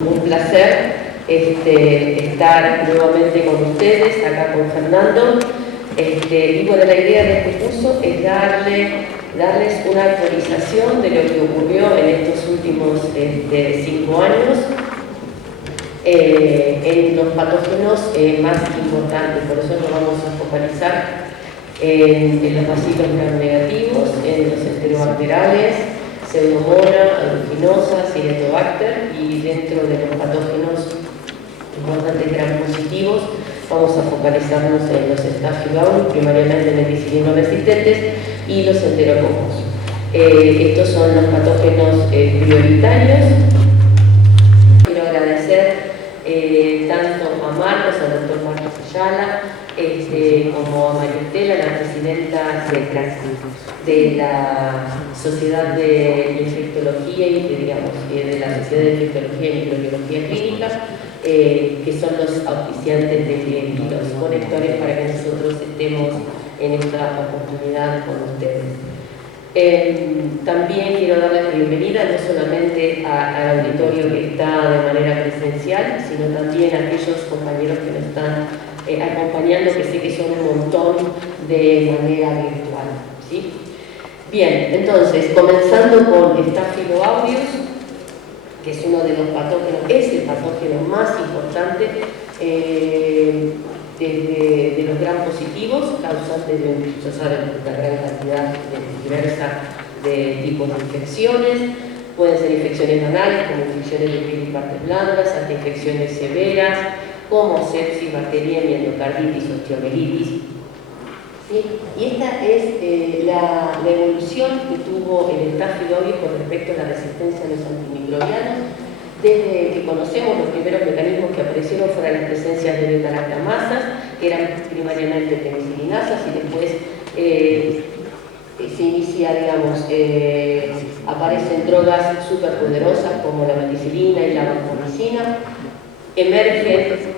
Un placer estar nuevamente con ustedes, acá con Fernando. Y bueno, la idea de este curso es darles una actualización de lo que ocurrió en estos últimos 5 años en los patógenos más importantes. Por eso nos vamos a focalizar en los bacilos gram-negativos, en los enterobacterales, Pseudomonas, aeruginosa, Ciliotobacter, y dentro de los patógenos importantes gram-positivos vamos a focalizarnos en los Staphylococcus, primariamente meticilino resistentes, y los enterococos. Estos son los patógenos prioritarios. Quiero agradecer tanto a Marcos, al doctor Marcos Ayala, como a María Estela, la presidenta de la Sociedad de Infectología y de la Sociedad de Infectología y Microbiología Clínica, que son los auspiciantes y los conectores para que nosotros estemos en esta oportunidad con ustedes. También quiero darles la bienvenida no solamente al auditorio que está de manera presencial, sino también a aquellos compañeros que nos están acompañando, que sé que son un montón, de manera virtual, ¿sí? Bien, entonces, comenzando con Staphylo aureus, que es uno de los patógenos, es el patógeno más importante de los gram positivos, causantes de una gran cantidad de tipos de infecciones. Pueden ser infecciones anales, como infecciones de piel y partes blandas, hasta infecciones severas, como sepsis, bacteriemia, endocarditis, osteomielitis. ¿Sí? Y esta es la evolución que tuvo el Staphylo aureus con respecto a la resistencia a los antimicrobianos. Desde que conocemos los primeros mecanismos que aparecieron fueron las presencias de beta-lactamasas, que eran primariamente penicilinasas, y después se inicia, aparecen drogas superpoderosas como la meticilina y la vancomicina. Emergen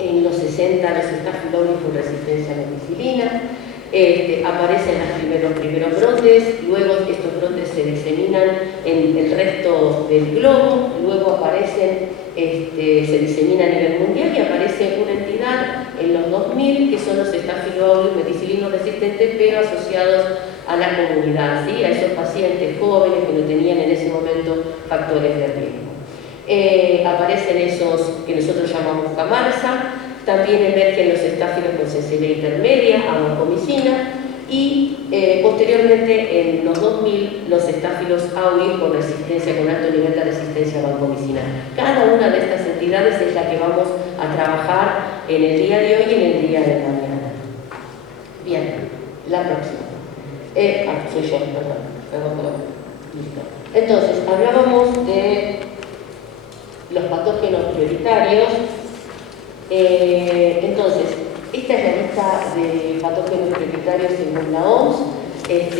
en los 60 los Staphylo aureus con resistencia a meticilina. Aparecen los primeros brotes, luego estos brotes se diseminan en el resto del globo, luego aparecen, se disemina a nivel mundial, y aparece una entidad en los 2000 que son los Staphylo aureus meticilino resistentes, pero asociados a la comunidad, ¿sí? A esos pacientes jóvenes que no tenían en ese momento factores de riesgo. Aparecen esos que nosotros llamamos camarsa. También emergen los estáfilos con sensibilidad intermedia a vancomicina, y posteriormente en los 2000 los Staphylos aureus con resistencia, con alto nivel de resistencia a vancomicina. Cada una de estas entidades es la que vamos a trabajar en el día de hoy y en el día de mañana. Bien, la próxima. Soy yo, perdón. Listo. Entonces, hablábamos de los patógenos prioritarios. Entonces, esta es la lista de patógenos prioritarios según la OMS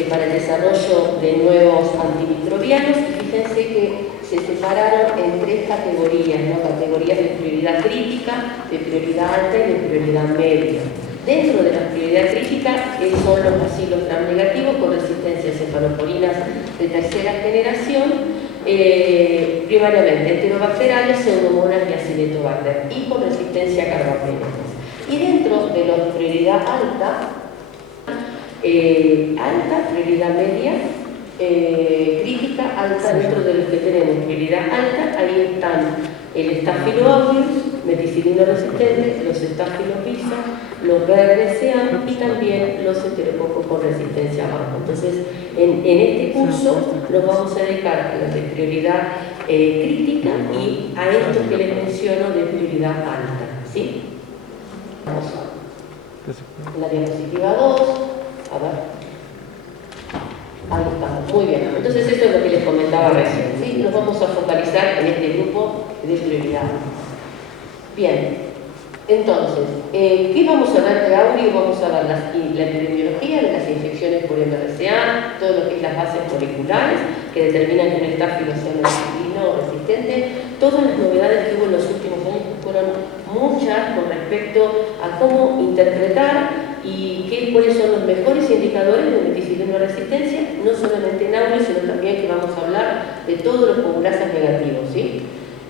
para el desarrollo de nuevos antimicrobianos. Y fíjense que se separaron en 3 categorías, ¿no? Categorías de prioridad crítica, de prioridad alta y de prioridad media. Dentro de la prioridad crítica son los bacilos gram-negativos con resistencia a cefaloporinas de tercera generación, primariamente enterobacterales, Pseudomonas y Acinetobacter, y con resistencia a carbapenemas. Y dentro de la prioridad alta, prioridad media, crítica, alta, dentro de los que tenemos prioridad alta, ahí están el Staphylo aureus, meticilino resistente, los Staphylo pisa, los BRCA y también los enterococos con resistencia a vanco. Entonces, en este curso nos vamos a dedicar a los de prioridad crítica y a estos que les menciono de prioridad alta, ¿sí? Vamos a la diapositiva 2, a ver. Ahí estamos, muy bien. Entonces, esto es lo que les comentaba recién, ¿sí? Nos vamos a focalizar en este grupo de prioridad. Bien, entonces, ¿qué vamos a ver de audio? Vamos a ver la epidemiología de las infecciones por MRSA, todo lo que es las bases moleculares que determinan que un estáfilo sea meticilino o resistente, todas las novedades que hubo en los últimos años, que fueron muchas con respecto a cómo interpretar y cuáles son los mejores indicadores de meticilino resistencia, no solamente en audio, sino también que vamos a hablar de todos los coagulasa negativos, ¿sí?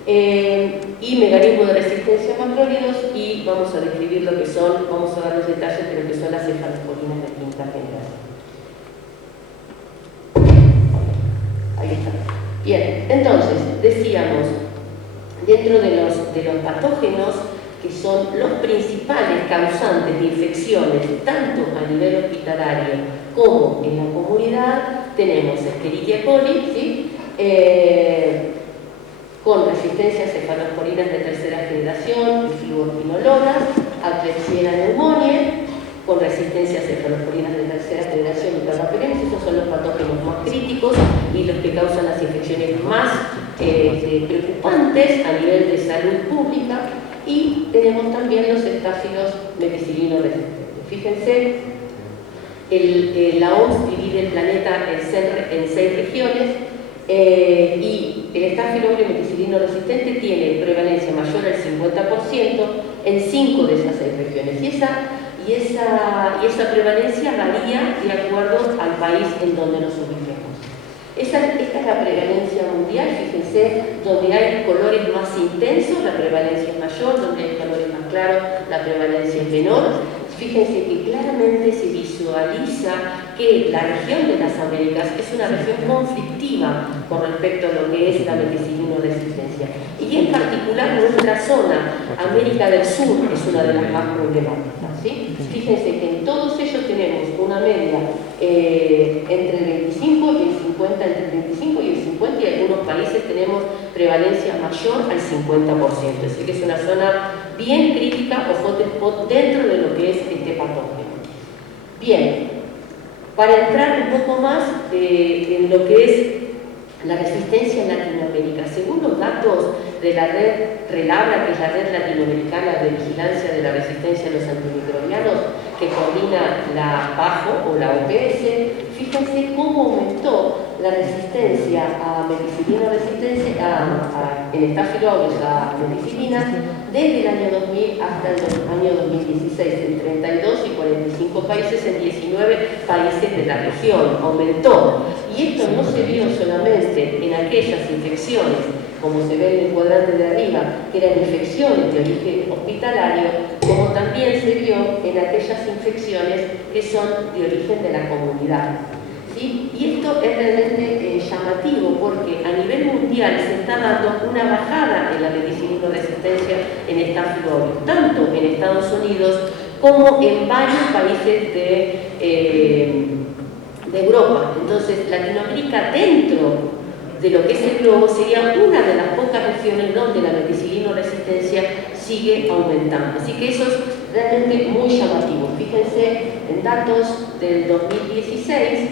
y mecanismos de resistencia macrólidos, y vamos a describir lo que son, vamos a dar los detalles de lo que son las cefalosporinas de quinta generación. Ahí está. Bien, entonces, decíamos, dentro de los patógenos que son los principales causantes de infecciones, tanto a nivel hospitalario como en la comunidad, tenemos Escherichia coli, ¿sí? Con resistencia a cefalosporinas de tercera generación y fluorquinolonas, a Klebsiella pneumoniae, con resistencia a cefalosporinas de tercera generación y carbapenems. Estos son los patógenos más críticos y los que causan las infecciones más preocupantes a nivel de salud pública. Y tenemos también los estáfilos meticilino resistentes. Fíjense, la OMS divide el planeta en 6 regiones, y el estáfilo meticilino resistente tiene prevalencia mayor al 50% en 5 de esas 6 regiones. Y esa prevalencia varía de acuerdo al país en donde nos ubiquemos. Esta es la prevalencia mundial. Fíjense, donde hay colores más intensos, la prevalencia es mayor; donde hay colores más claros, la prevalencia es menor. Fíjense que claramente se visualiza que la región de las Américas es una región conflictiva con respecto a lo que es la meticilino resistencia. Y en particular nuestra zona, América del Sur, es una de las más problemáticas, ¿sí? Fíjense que en todos ellos tenemos una media entre el 25 y el 50, entre el 25 y el 50, y en algunos países tenemos prevalencia mayor al 50%. Es decir, que es una zona bien crítica o hotspot dentro de lo que es este patógeno. Bien, para entrar un poco más en lo que es la resistencia en Latinoamérica, según los datos de la red RELABRA, que es la red latinoamericana de vigilancia de la resistencia a los antimicrobianos, que coordina la PAJO o la OPS, fíjense cómo aumentó la resistencia a meticilina en Staphylococcus aureus a meticilina desde el año 2000 hasta el año 2016, en 32 y 45 países, en 19 países de la región. Aumentó. Y esto no se vio solamente en aquellas infecciones, como se ve en el cuadrante de arriba, que eran infecciones de origen hospitalario, como también se vio en aquellas infecciones que son de origen de la comunidad. ¿Sí? Y esto es realmente llamativo, porque a nivel mundial se está dando una bajada en la meticilino resistencia en Staphylococcus aureus, tanto en Estados Unidos como en varios países de Europa. Entonces, Latinoamérica, dentro de lo que es el globo, sería una de las pocas regiones donde la meticilino resistencia sigue aumentando. Así que eso es realmente muy llamativo. Fíjense en datos del 2016.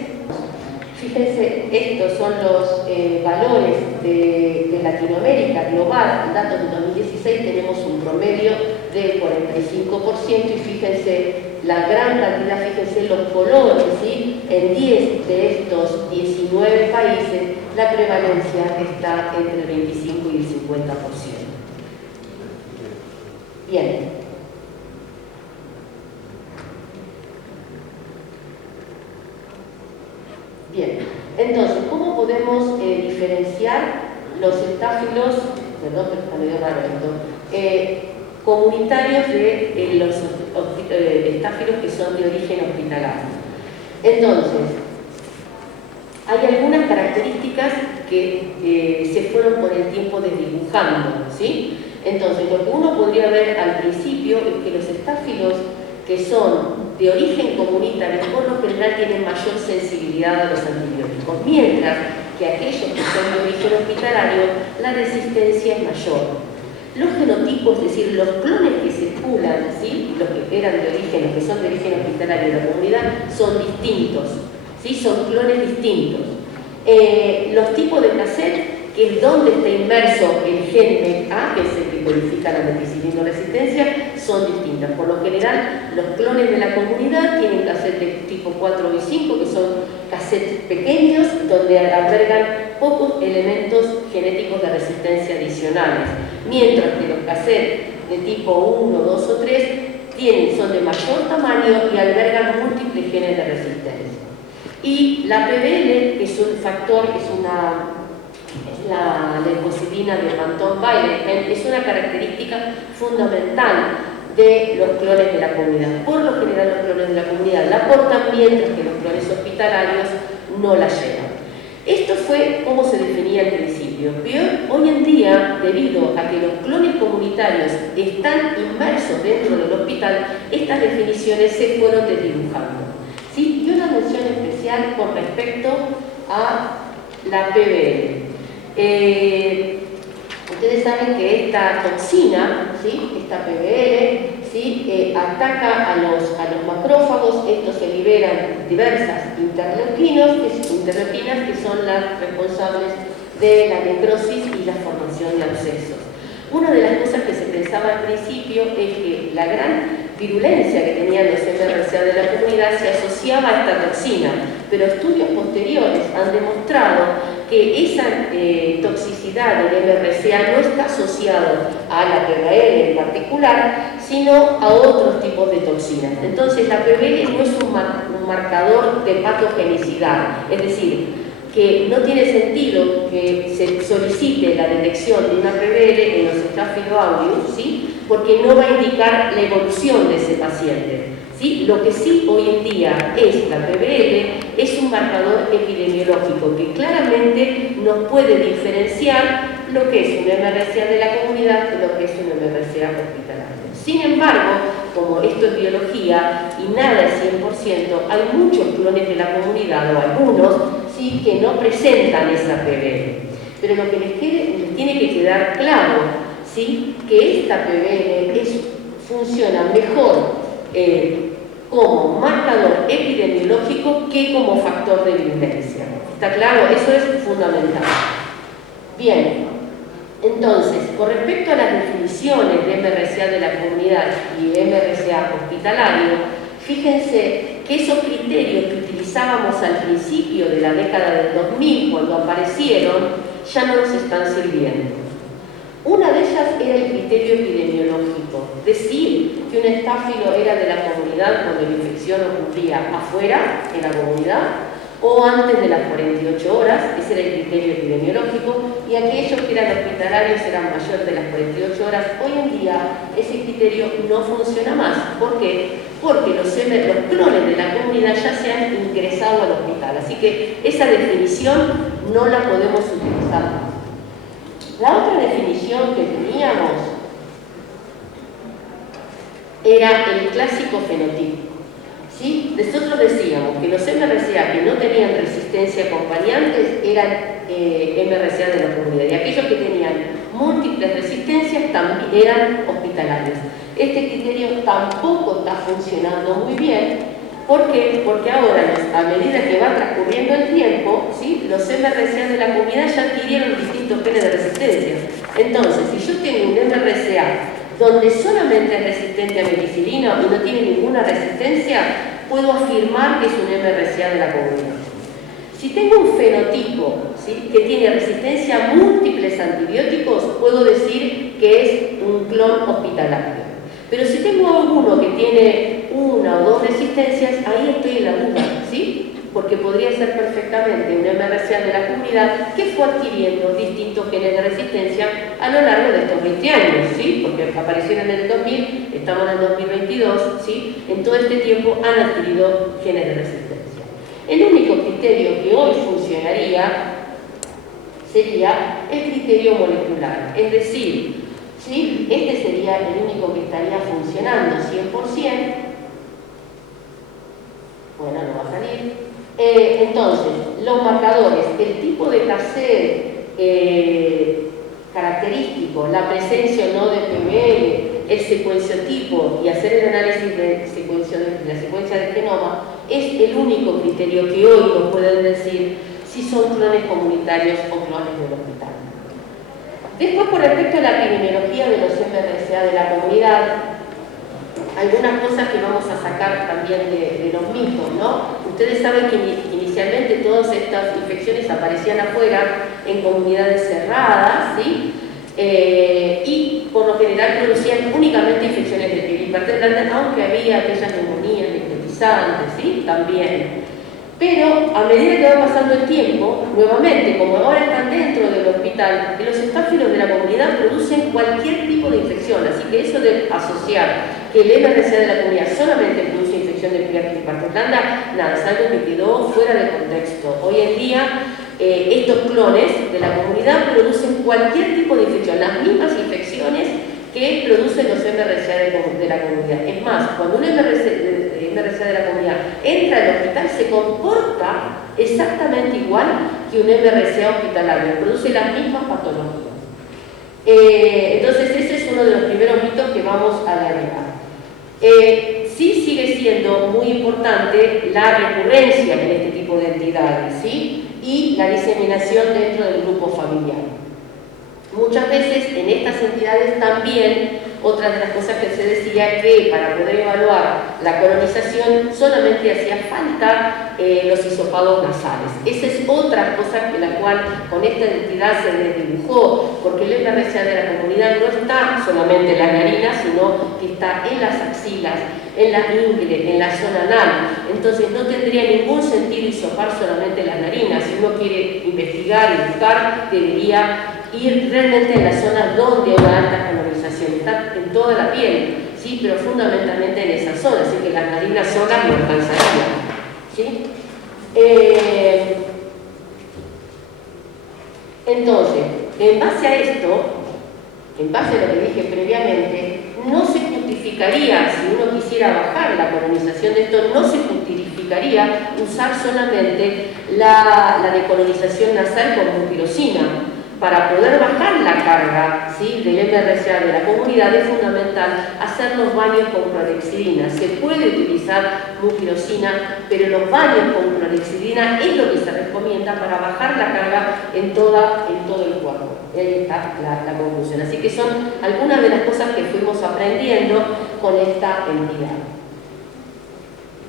Fíjense, estos son los valores de Latinoamérica global. En datos del 2016 tenemos un promedio del 45%, y fíjense la gran cantidad, fíjense los colores, ¿sí? En 10 de estos 19 países la prevalencia está entre el 25 y el 50%. Bien. Bien, entonces, ¿cómo podemos diferenciar los estáfilos, perdón, pero está medio raro esto, comunitarios de los estáfilos que son de origen hospitalario? Entonces, hay algunas características que se fueron con el tiempo desdibujando, ¿sí? Entonces, lo que uno podría ver al principio es que los estáfilos que son de origen comunitario por lo general tienen mayor sensibilidad a los antibióticos, mientras que aquellos que son de origen hospitalario la resistencia es mayor. Los genotipos, es decir, los clones que circulan, ¿sí? Los que eran de origen, los que son de origen hospitalario de la comunidad, son distintos, ¿sí? Son clones distintos. Los tipos de cassette, que es donde está inmerso el gen MECA, que es el que codifica la meticilino resistencia, son distintas. Por lo general, los clones de la comunidad tienen cassettes de tipo 4 y 5, que son cassettes pequeños, donde albergan pocos elementos genéticos de resistencia adicionales, mientras que los cassettes de tipo 1, 2 o 3 son de mayor tamaño y albergan múltiples genes de resistencia. Y la PBL, que es un factor, es una la leucocilina de Pantone-Bielenstein es una característica fundamental de los clones de la comunidad. Por lo general los clones de la comunidad la aportan, mientras que los clones hospitalarios no la llevan. Esto fue como se definía al principio. Hoy en día, debido a que los clones comunitarios están inmersos dentro del hospital, estas definiciones se fueron desdibujando, ¿sí? Y una mención especial con respecto a la PBL. Ustedes saben que esta toxina, ¿sí? Esta PBL, ¿sí? Ataca a los macrófagos. Estos se liberan diversas interleuquinas que son las responsables de la necrosis y la formación de abscesos. Una de las cosas que se pensaba al principio es que la gran virulencia que tenían los MRSA de la comunidad se asociaba a esta toxina, pero estudios posteriores han demostrado que esa toxicidad del MRSA no está asociado a la PBL en particular, sino a otros tipos de toxinas. Entonces la PBL no es un marcador de patogenicidad, es decir, que no tiene sentido que se solicite la detección de una PBL en los Staphylococcus, ¿sí? Porque no va a indicar la evolución de ese paciente, ¿sí? Lo que sí hoy en día es la PBL es un marcador epidemiológico que claramente nos puede diferenciar lo que es un MRSA de la comunidad de lo que es un MRSA hospitalario. Sin embargo, como esto es biología y nada es 100%, hay muchos clones de la comunidad, o algunos, ¿sí? Que no presentan esa PBL. Pero lo que les tiene que quedar claro, ¿sí? Que esta PBL funciona mejor como marcador epidemiológico que como factor de virulencia. ¿Está claro? Eso es fundamental. Bien. Entonces, con respecto a las definiciones de MRSA de la comunidad y MRSA hospitalario, fíjense que esos criterios que utilizábamos al principio de la década del 2000, cuando aparecieron, ya no nos están sirviendo. Una de ellas era el criterio epidemiológico, decir que un estáfilo era de la comunidad cuando la infección ocurría afuera, en la comunidad, o antes de las 48 horas, ese era el criterio epidemiológico, y aquellos que eran hospitalarios eran mayores de las 48 horas. Hoy en día ese criterio no funciona más. ¿Por qué? Porque los clones de la comunidad ya se han ingresado al hospital, así que esa definición no la podemos utilizar más. La otra definición que teníamos era el clásico fenotipo. ¿Sí? Nosotros decíamos que los MRSA que no tenían resistencia acompañantes eran MRSA de la comunidad, y aquellos que tenían múltiples resistencias también eran hospitalarios. Este criterio tampoco está funcionando muy bien. ¿Por qué? Porque ahora, a medida que va transcurriendo el tiempo, ¿sí? Los MRSA de la comunidad ya adquirieron distintos genes de resistencia. Entonces, si yo tengo un MRSA donde solamente es resistente a meticilina y no tiene ninguna resistencia, puedo afirmar que es un MRSA de la comunidad. Si tengo un fenotipo, ¿sí? Que tiene resistencia a múltiples antibióticos, puedo decir que es un clon hospitalario. Pero si tengo alguno que tiene una o dos resistencias, ahí estoy en la duda, ¿sí? Porque podría ser perfectamente un MRSA de la comunidad que fue adquiriendo distintos genes de resistencia a lo largo de estos 20 años, ¿sí? Porque aparecieron en el 2000, estamos en el 2022, ¿sí? En todo este tiempo han adquirido genes de resistencia. El único criterio que hoy funcionaría sería el criterio molecular, es decir, ¿sí? Este sería el único que estaría funcionando 100%. Bueno, no va a salir. Entonces, los marcadores, el tipo de cassette característico, la presencia o no de PBL, el secuenciotipo y hacer el análisis de la secuencia del genoma, es el único criterio que hoy nos pueden decir si son clones comunitarios o clones del hospital. Después, con respecto a la epidemiología de los MRSA de la comunidad, algunas cosas que vamos a sacar también de los mitos, ¿no? Ustedes saben que inicialmente todas estas infecciones aparecían afuera, en comunidades cerradas, ¿sí? Y por lo general producían únicamente infecciones de piel hipertensa, aunque había aquellas neumonías necrotizantes, ¿sí? También. Pero a medida que va pasando el tiempo, nuevamente, como ahora están dentro del hospital, los estáfilos de la comunidad producen cualquier tipo de infección. Así que eso de asociar que el MRSA de la comunidad solamente produce infección de piel y parte blanda, nada, es algo que quedó fuera de contexto. Hoy en día, estos clones de la comunidad producen cualquier tipo de infección, las mismas infecciones que producen los MRSA de la comunidad. Es más, cuando un MRSA de la comunidad entra al hospital, se comporta exactamente igual que un MRSA hospitalario, produce las mismas patologías. Entonces ese es uno de los primeros mitos que vamos a derribar. Sí sigue siendo muy importante la recurrencia en este tipo de entidades, ¿sí? Y la diseminación dentro del grupo familiar. Muchas veces en estas entidades también, otra de las cosas que se decía, que para poder evaluar la colonización solamente hacía falta los hisophados nasales. Esa es otra cosa en la cual con esta entidad se desdibujó, porque el MRSA de la comunidad no está solamente en las narinas, sino que está en las axilas, en las ingles, en la zona anal. Entonces no tendría ningún sentido hisopar solamente las narinas. Si uno quiere investigar y buscar, debería ir realmente en las zonas donde hay una alta colonización. Está en toda la piel, ¿sí? Pero fundamentalmente en esa zona, así que las narinas solas no alcanzarían, ¿sí? Entonces, en base a esto, en base a lo que dije previamente, no se justificaría, si uno quisiera bajar la colonización de esto, no se justificaría usar solamente la decolonización nasal con mupirocina. Para poder bajar la carga, ¿sí?, del MRSA de la comunidad, es fundamental hacer los baños con clorhexidina. Se puede utilizar mupirocina, pero los baños con clorhexidina es lo que se recomienda para bajar la carga en todo el cuerpo. Ahí está la conclusión. Así que son algunas de las cosas que fuimos aprendiendo con esta entidad.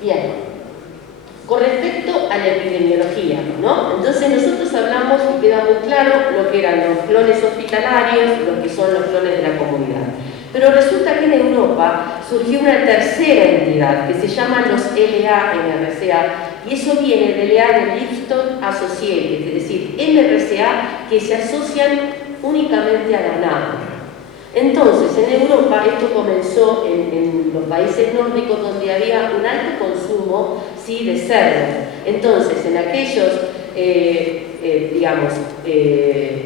Bien. Con respecto a la epidemiología, ¿no? Entonces nosotros hablamos, y queda muy claro, lo que eran los clones hospitalarios, lo que son los clones de la comunidad. Pero resulta que en Europa surgió una tercera entidad que se llaman los LA-MRSA, y eso viene del LA de Livestock Associated, es decir, MRSA que se asocian únicamente a ganado. Entonces, en Europa esto comenzó en los países nórdicos donde había un alto consumo, ¿sí?, de cerdo. Entonces, en aquellos,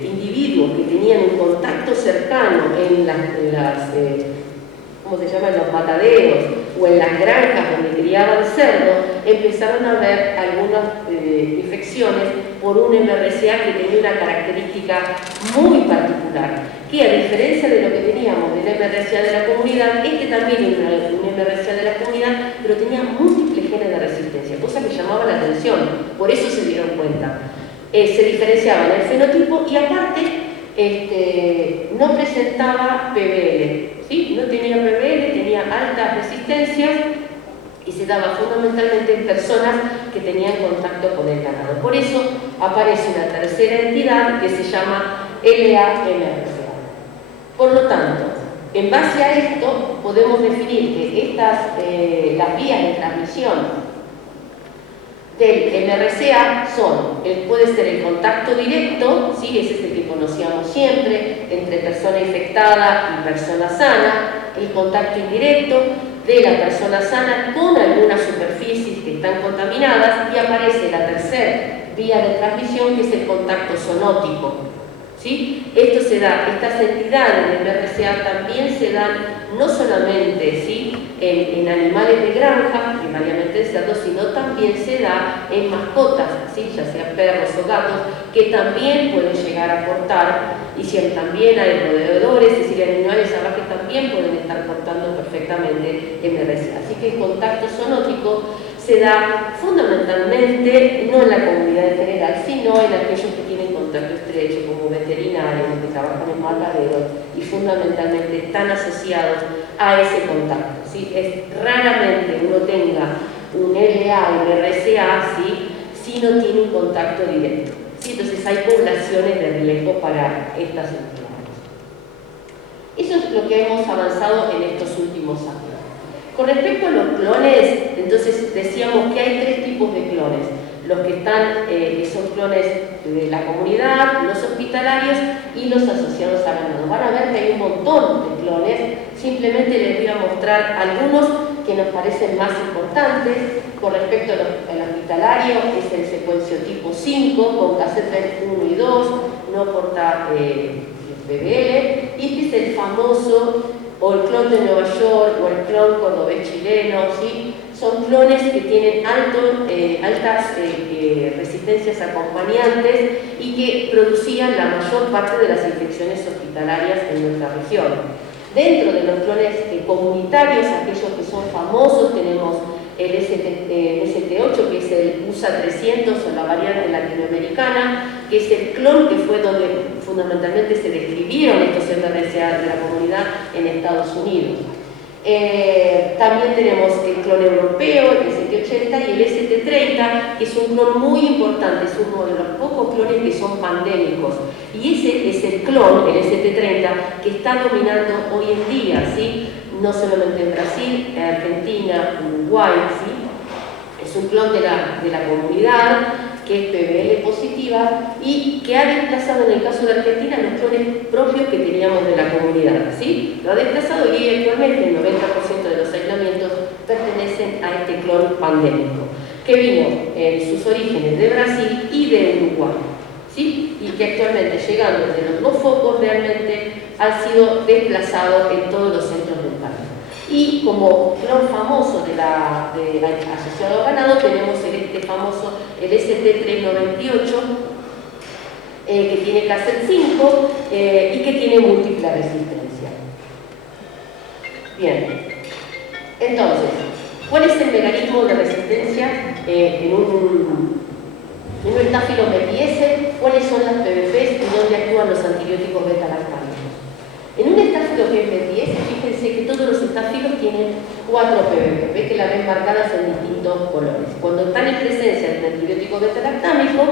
individuos que tenían un contacto cercano en ¿cómo se llama?, en los mataderos o en las granjas donde criaban cerdo, empezaron a haber algunas infecciones por un MRSA que tenía una característica muy particular, que a diferencia de lo que teníamos del MRSA de la comunidad, este también era un MRSA de la comunidad, pero tenía múltiples genes de resistencia, cosa que llamaba la atención, por eso se dieron cuenta. Se diferenciaba en el fenotipo y aparte no presentaba PBL, ¿sí? No tenía PBL, tenía altas resistencias y se daba fundamentalmente en personas que tenían contacto con el ganado. Por eso aparece una tercera entidad que se llama LA-MRSA. Por lo tanto, en base a esto podemos definir que las vías de transmisión del MRSA puede ser el contacto directo, ¿sí?, ese es el que conocíamos siempre, entre persona infectada y persona sana, el contacto indirecto de la persona sana con algunas superficies que están contaminadas, y aparece la tercera vía de transmisión, que es el contacto zoonótico, ¿sí? Esto se da, estas entidades del MRSA también se dan no solamente, ¿sí?, en animales de granja, primariamente en cerdos, sino también se da en mascotas, ¿sí?, ya sean perros o gatos, que también pueden llegar a portar, y si también hay roedores, es decir, animales salvajes también pueden estar portando perfectamente MRSA. Así que el contacto zoonótico se da fundamentalmente, no en la comunidad en general, sino en aquellos que tienen contacto estrecho, como veterinarios, que trabajan en mataderos, y fundamentalmente están asociados a ese contacto, ¿sí? Raramente uno tenga un LA-MRSA, ¿sí?, si no tiene un contacto directo, ¿sí? Entonces hay poblaciones de riesgo para estas entidades. Eso es lo que hemos avanzado en estos últimos años. Con respecto a los clones, entonces decíamos que hay tres tipos de clones. los que están, que son clones de la comunidad, los hospitalarios y los asociados a ganado. Van a ver que hay un montón de clones, simplemente les voy a mostrar algunos que nos parecen más importantes. Con respecto al hospitalario, es el secuenciotipo 5, con cassette 1 y 2, no porta BBL, y este es el famoso, o el clon de Nueva York, o el clon cordobés chileno, ¿sí? Son clones que tienen altas resistencias acompañantes y que producían la mayor parte de las infecciones hospitalarias en nuestra región. Dentro de los clones comunitarios, aquellos que son famosos, tenemos el ST8, que es el USA 300 o la variante latinoamericana, que es el clon que fue donde fundamentalmente se describieron estos MRSA de la comunidad en Estados Unidos. También tenemos el clon europeo, el ST80 y el ST30, que es un clon muy importante, es uno de los pocos clones que son pandémicos. Y ese es el clon, el ST30, que está dominando hoy en día, ¿sí? No solamente en Brasil, en Argentina, Uruguay, ¿sí? Es un clon de la comunidad, que es PBL positiva y que ha desplazado en el caso de Argentina los clones propios que teníamos de la comunidad, ¿sí? Lo ha desplazado y actualmente el 90% de los aislamientos pertenecen a este clon pandémico, que vino en sus orígenes de Brasil y de Uruguay, ¿sí? Y que actualmente, llegando desde los dos focos, realmente ha sido desplazado en todos los centros del país. Y como clon famoso asociado a ganado tenemos este famoso, el ST398, que tiene cassette 5 y que tiene múltiple resistencia. Bien, entonces, ¿cuál es el mecanismo de resistencia en un estáfilo METIS? ¿Cuáles son las PBPs y dónde actúan los antibióticos beta-lactámicos? En un estáfilo que es METIS, fíjense que todos los estáfilos tienen 4 PBP, ves que las ven marcadas en distintos colores. Cuando están en presencia del antibiótico beta-lactámico,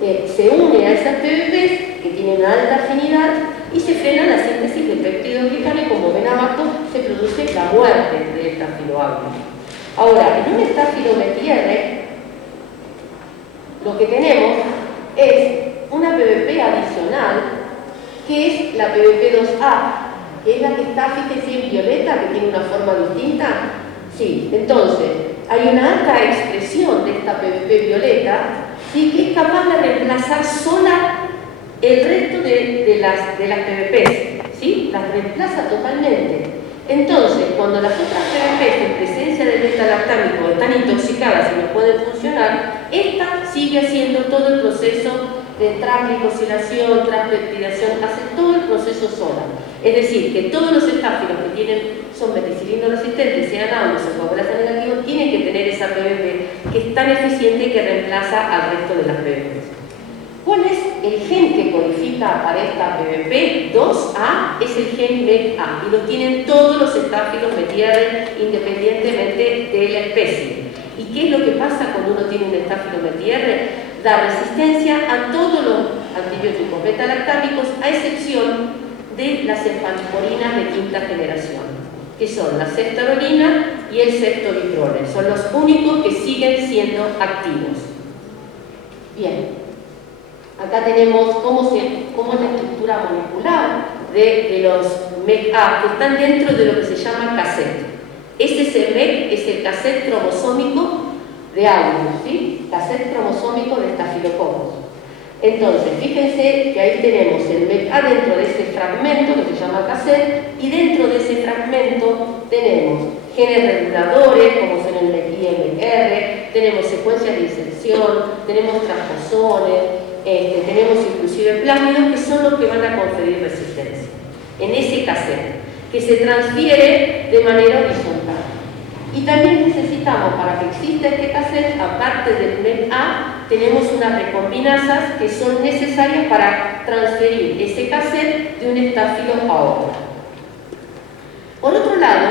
se une a esas PBPs que tienen una alta afinidad y se frena la síntesis de peptidoglicano y, como ven abajo, se produce la muerte del estáfilo agrio. Ahora, en un estáfilo METIR, lo que tenemos es una PBP adicional, que es la PBP2A, que es la que está, fíjense, en violeta, que tiene una forma distinta. Sí, entonces, hay una alta expresión de esta PBP violeta, ¿sí? Que es capaz de reemplazar sola el resto de las PBPs, ¿sí? Las reemplaza totalmente. Entonces, cuando las otras PBPs en presencia del beta-lactámico están intoxicadas y no pueden funcionar, esta sigue haciendo todo el proceso de transglicosilación, transpeptidación, hace todo el proceso sola. Es decir, que todos los estáfilos que son meticilino resistentes, sean aulos o coagulasa negativos, tienen que tener esa PBP que es tan eficiente que reemplaza al resto de las PBPs. ¿Cuál es el gen que codifica para esta PBP? 2A es el gen MET-A y lo tienen todos los estáfilos METIR independientemente de la especie. ¿Y qué es lo que pasa cuando uno tiene un estáfilo METIR? Da resistencia a todos los antibióticos beta-lactámicos, a excepción de las cefaloporinas de quinta generación, que son la ceftarolina y el ceftoriprole. Son los únicos que siguen siendo activos. Bien. Acá tenemos cómo es la estructura molecular de los MET-A, que están dentro de lo que se llama cassette. Ese MET es el cassette cromosómico de aulos, ¿sí? Cassette cromosómico de estafilococos. Entonces, fíjense que ahí tenemos el MET-A dentro de ese fragmento que se llama cassette, y dentro de ese fragmento tenemos genes reguladores, como son el MET-I-MR, tenemos secuencias de inserción, tenemos transposones, tenemos inclusive plásmidos, que son los que van a conferir resistencia en ese cassette, que se transfiere de manera horizontal. Y también necesitamos, para que exista este cassette, aparte del MET-A, tenemos unas recombinasas que son necesarias para transferir ese cassette de un estáfilo a otro. Por otro lado,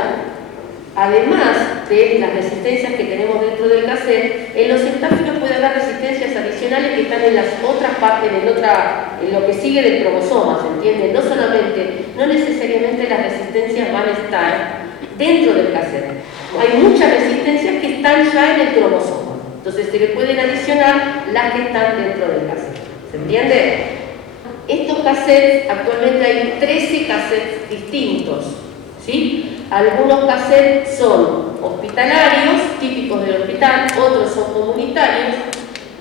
además de las resistencias que tenemos dentro del cassette, en los estáfilos puede haber resistencias adicionales que están en las otras partes, en lo que sigue del cromosoma, ¿se entiende? No necesariamente las resistencias van a estar dentro del cassette. Hay muchas resistencias que están ya en el cromosoma. Entonces se le pueden adicionar las que están dentro del cassette. ¿Se entiende? Estos cassettes, actualmente hay 13 cassettes distintos, ¿sí? Algunos cassettes son hospitalarios, típicos del hospital, otros son comunitarios,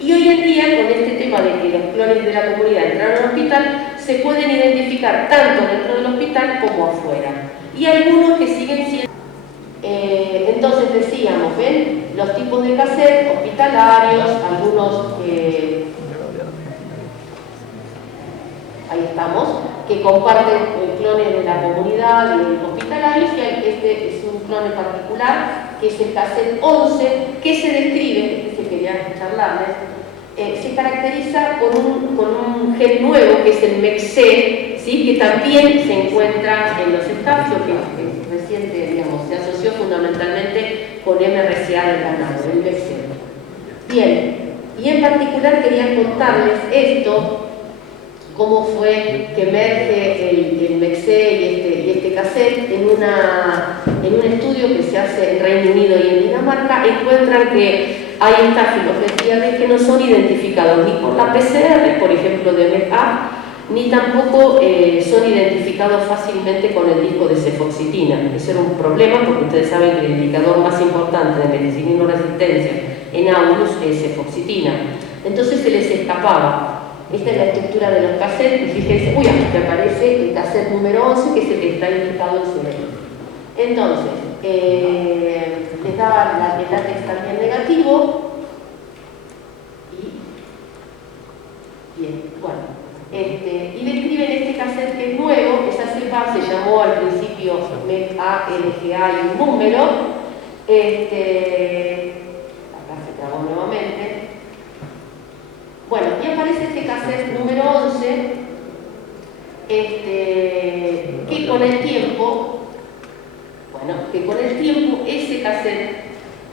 y hoy en día, con este tema de que los clones de la comunidad entraron al hospital, se pueden identificar tanto dentro del hospital como afuera. Y algunos que siguen siendo... entonces decíamos, ¿ven? Los tipos de cassette, hospitalarios, algunos... ahí estamos, que comparten clones de la comunidad y hospitalarios, y este es un clon en particular, que es el cassette 11, que se describe, este quería charlarles, se caracteriza con un gen nuevo, que es el MEC-C, ¿sí? Que también se encuentra en los estafios, que reciente, digamos, se asoció fundamentalmente con MRCA del ganado, el MEC-C. Bien, y en particular quería contarles esto, cómo fue que emerge el MEC-C y este cassette en un estudio que se hace en Reino Unido y en Dinamarca. Encuentran que hay estáfilos de TRD que no son identificados ni por la PCR, por ejemplo, de MEC-A, ni tampoco son identificados fácilmente con el disco de cefoxitina. Ese era un problema porque ustedes saben que el indicador más importante de meticilino-resistencia en Aulus es cefoxitina. Entonces se les escapaba. Esta es la estructura de los cassettes, y fíjense, uy, aquí aparece el cassette número 11, que es el que está indicado en su medio. Entonces, les daba el látex también negativo, y bien, bueno, y describen este cassette que es nuevo. Esa cepa se llamó al principio MEC-A, LGA y un número, acá se trabó nuevamente. Bueno, y aparece este cassette número 11, que con el tiempo, ese cassette,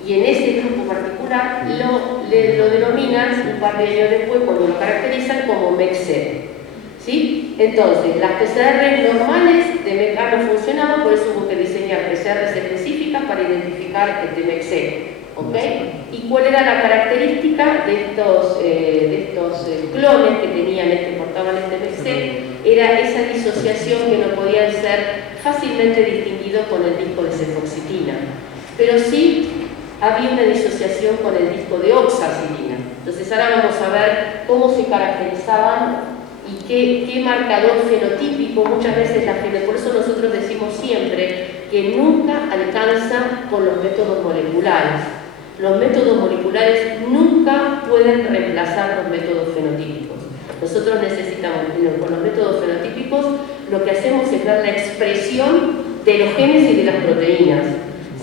y en ese grupo particular, lo denominan un par de años después, cuando lo caracterizan como MEC-C, ¿sí? Entonces, las PCR normales de MEC-A no funcionaban, por eso hubo que diseñar PCRs específicas para identificar este MEC-C. ¿Okay? ¿Y cuál era la característica de estos clones que tenían portaban este MEC-C? Era esa disociación, que no podían ser fácilmente distinguidos con el disco de cefoxitina, pero sí había una disociación con el disco de oxacilina. Entonces ahora vamos a ver cómo se caracterizaban y qué marcador fenotípico. Muchas veces por eso nosotros decimos siempre que nunca alcanza con los métodos moleculares. Los métodos moleculares nunca pueden reemplazar los métodos fenotípicos. Nosotros necesitamos, con los métodos fenotípicos, lo que hacemos es ver la expresión de los genes y de las proteínas,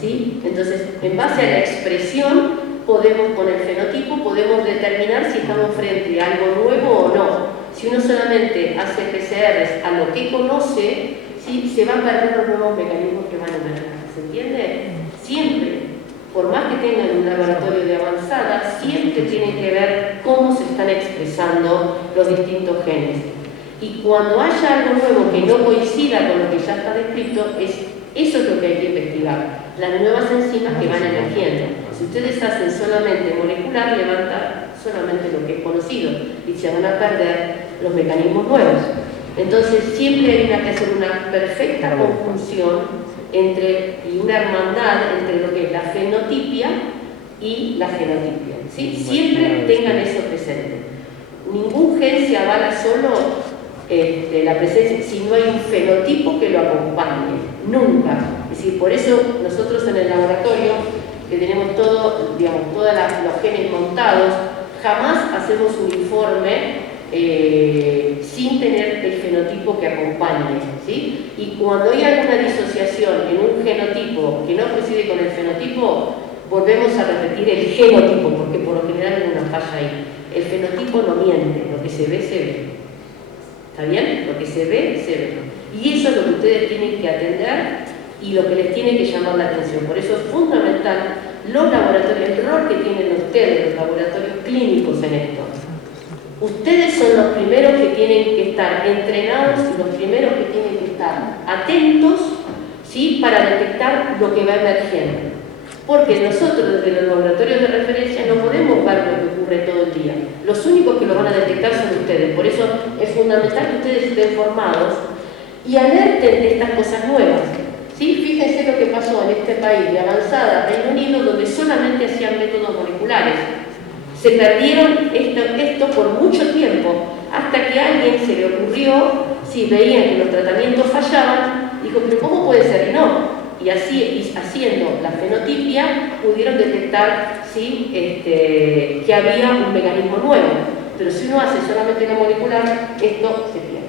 ¿sí? Entonces, en base a la expresión, con el fenotipo, podemos determinar si estamos frente a algo nuevo o no. Si uno solamente hace PCRs a lo que conoce, ¿sí? Se van a perder los nuevos mecanismos que van a emerger. ¿Se entiende? Siempre. Por más que tengan un laboratorio de avanzada, siempre tienen que ver cómo se están expresando los distintos genes. Y cuando haya algo nuevo que no coincida con lo que ya está descrito, eso es lo que hay que investigar. Las nuevas enzimas que van emergiendo. Si ustedes hacen solamente molecular, levantan solamente lo que es conocido y se van a perder los mecanismos nuevos. Entonces siempre hay que hacer una perfecta conjunción y una hermandad entre lo que es la fenotipia y la genotipia, ¿sí? Siempre tengan eso presente. Ningún gen se avala solo la presencia, si no hay un fenotipo que lo acompañe, nunca. Es decir, por eso nosotros en el laboratorio, que tenemos todos los genes montados, jamás hacemos un informe sin tener el fenotipo que acompañe, ¿sí? Y cuando hay alguna disociación en un genotipo que no coincide con el fenotipo, volvemos a repetir el genotipo, porque por lo general hay una falla ahí. El fenotipo no miente, lo que se ve, se ve. ¿Está bien? Lo que se ve, se ve. Y eso es lo que ustedes tienen que atender y lo que les tiene que llamar la atención. Por eso es fundamental los laboratorios, el rol que tienen ustedes, los laboratorios clínicos en esto. Ustedes son los primeros que tienen que estar entrenados y los primeros que tienen que estar atentos, ¿sí? Para detectar lo que va emergiendo. Porque nosotros desde los laboratorios de referencia no podemos ver lo que ocurre todo el día. Los únicos que lo van a detectar son ustedes. Por eso es fundamental que ustedes estén formados y alerten de estas cosas nuevas. ¿Sí? Fíjense lo que pasó en este país de avanzada, Reino Unido, donde solamente hacían métodos moleculares. Se perdieron esto por mucho tiempo, hasta que a alguien se le ocurrió, si veían que los tratamientos fallaban, dijo, pero ¿cómo puede ser? Y no. Y así, haciendo la fenotipia, pudieron detectar, ¿sí? que había un mecanismo nuevo. Pero si uno hace solamente la molecular, esto se pierde.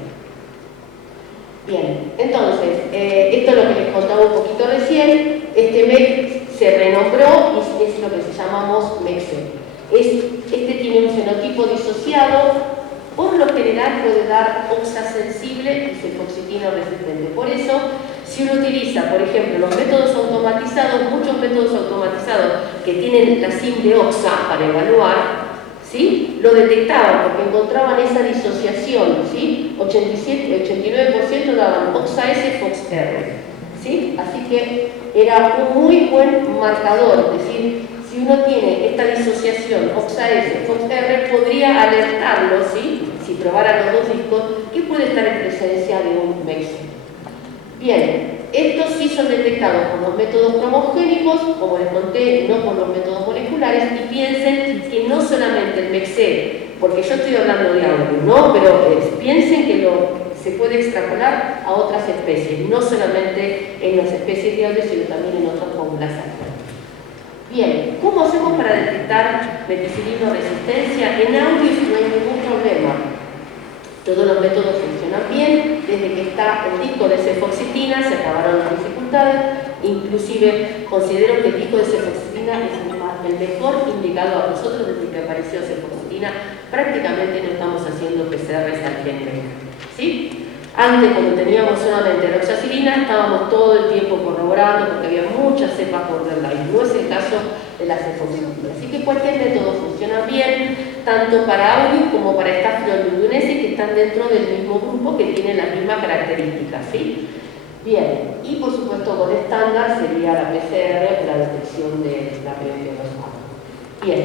Bien, entonces, esto es lo que les contaba un poquito recién. Este MEC se renombró y es lo que llamamos MEC-C. Este tiene un fenotipo disociado, por lo general puede dar oxa sensible y cefoxitina resistente. Por eso, si uno utiliza, por ejemplo, los métodos automatizados, muchos métodos automatizados que tienen la SIM de oxa para evaluar, ¿sí? Lo detectaban porque encontraban esa disociación, ¿sí? 89% daban OXA-S, FOXR, ¿sí? Así que era un muy buen marcador, es decir, si uno tiene esta disociación OXA-S, FOXR, podría alertarlo, ¿sí? Si probara los dos discos, que puede estar en presencia de un MEC-C. Bien, estos sí son detectados por los métodos cromogénicos, como les conté, no por los métodos moleculares, y piensen que no solamente el MEC-C, porque yo estoy hablando de audio, ¿no? Pero piensen que se puede extrapolar a otras especies, no solamente en las especies de audio, sino también en otras poblaciones. Bien, ¿cómo hacemos para detectar meticilino resistencia? En audio no hay ningún problema. Todos los métodos funcionan bien, desde que está el disco de cefoxitina se acabaron las dificultades, inclusive considero que el disco de cefoxitina es el mejor indicador. Nosotros desde que apareció cefoxitina prácticamente no estamos haciendo PCRs al gen, ¿sí? Antes, cuando teníamos solamente la oxacilina, estábamos todo el tiempo corroborando porque había muchas cepas borderline. No es el caso de la cefoxitina. Así que cualquier método funciona bien, tanto para audio como para Staphylococcus que están dentro del mismo grupo, que tienen las mismas características, ¿sí? Bien, y por supuesto con estándar sería la PCR, la detección de la PBP2A. Bien,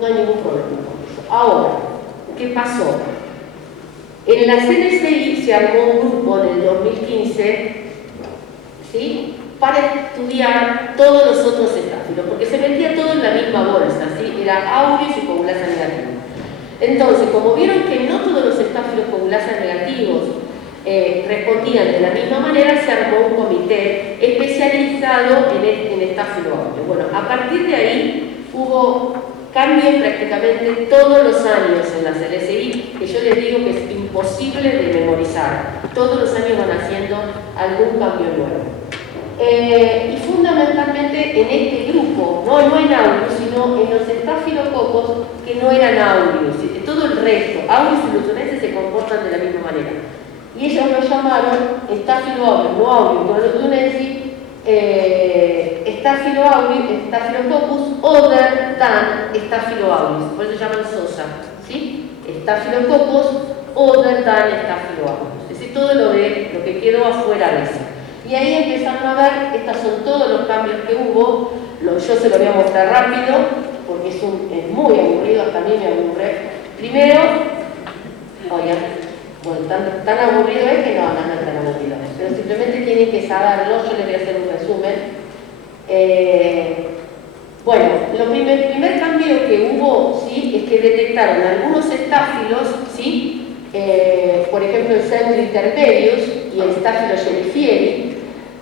no hay ningún problema con eso. Ahora, ¿qué pasó? En la CNCI se armó un grupo en el 2015, ¿sí? Para estudiar todos los otros estáfilos, porque se metía todo en la misma bolsa, ¿sí? Era aureus y coagulasa negativa. Entonces, como vieron que no todos los estáfilos coagulasa negativos respondían de la misma manera, se armó un comité especializado en estáfilo áureo. Bueno, a partir de ahí hubo cambios prácticamente todos los años en la CNCI, que yo les digo que es imposible de memorizar. Todos los años van haciendo algún cambio nuevo. Y fundamentalmente en este grupo, no en aureus, sino en los estafilococos que no eran aureus, todo el resto, aureus y lutonenses se comportan de la misma manera. Y ellos lo llamaron Staphylococcus, no aureus, lutonensis, Staphylococcus other than Staphylococcus, por eso se llaman SOSA, ¿sí? Staphylococcus other than Staphylococcus, es decir, todo lo que quedó afuera de eso. Y ahí empezaron a ver, estos son todos los cambios que hubo, yo se lo voy a mostrar rápido, porque es muy aburrido, hasta a mí me aburre. Primero, bueno, tan aburrido es que no es tan aburrido, pero simplemente tienen que saberlo, yo les voy a hacer un resumen. Bueno, el primer cambio que hubo, ¿sí? Es que detectaron algunos estáfilos, ¿sí? Por ejemplo el Pseudo intermedius y el Staphylo jellifieri,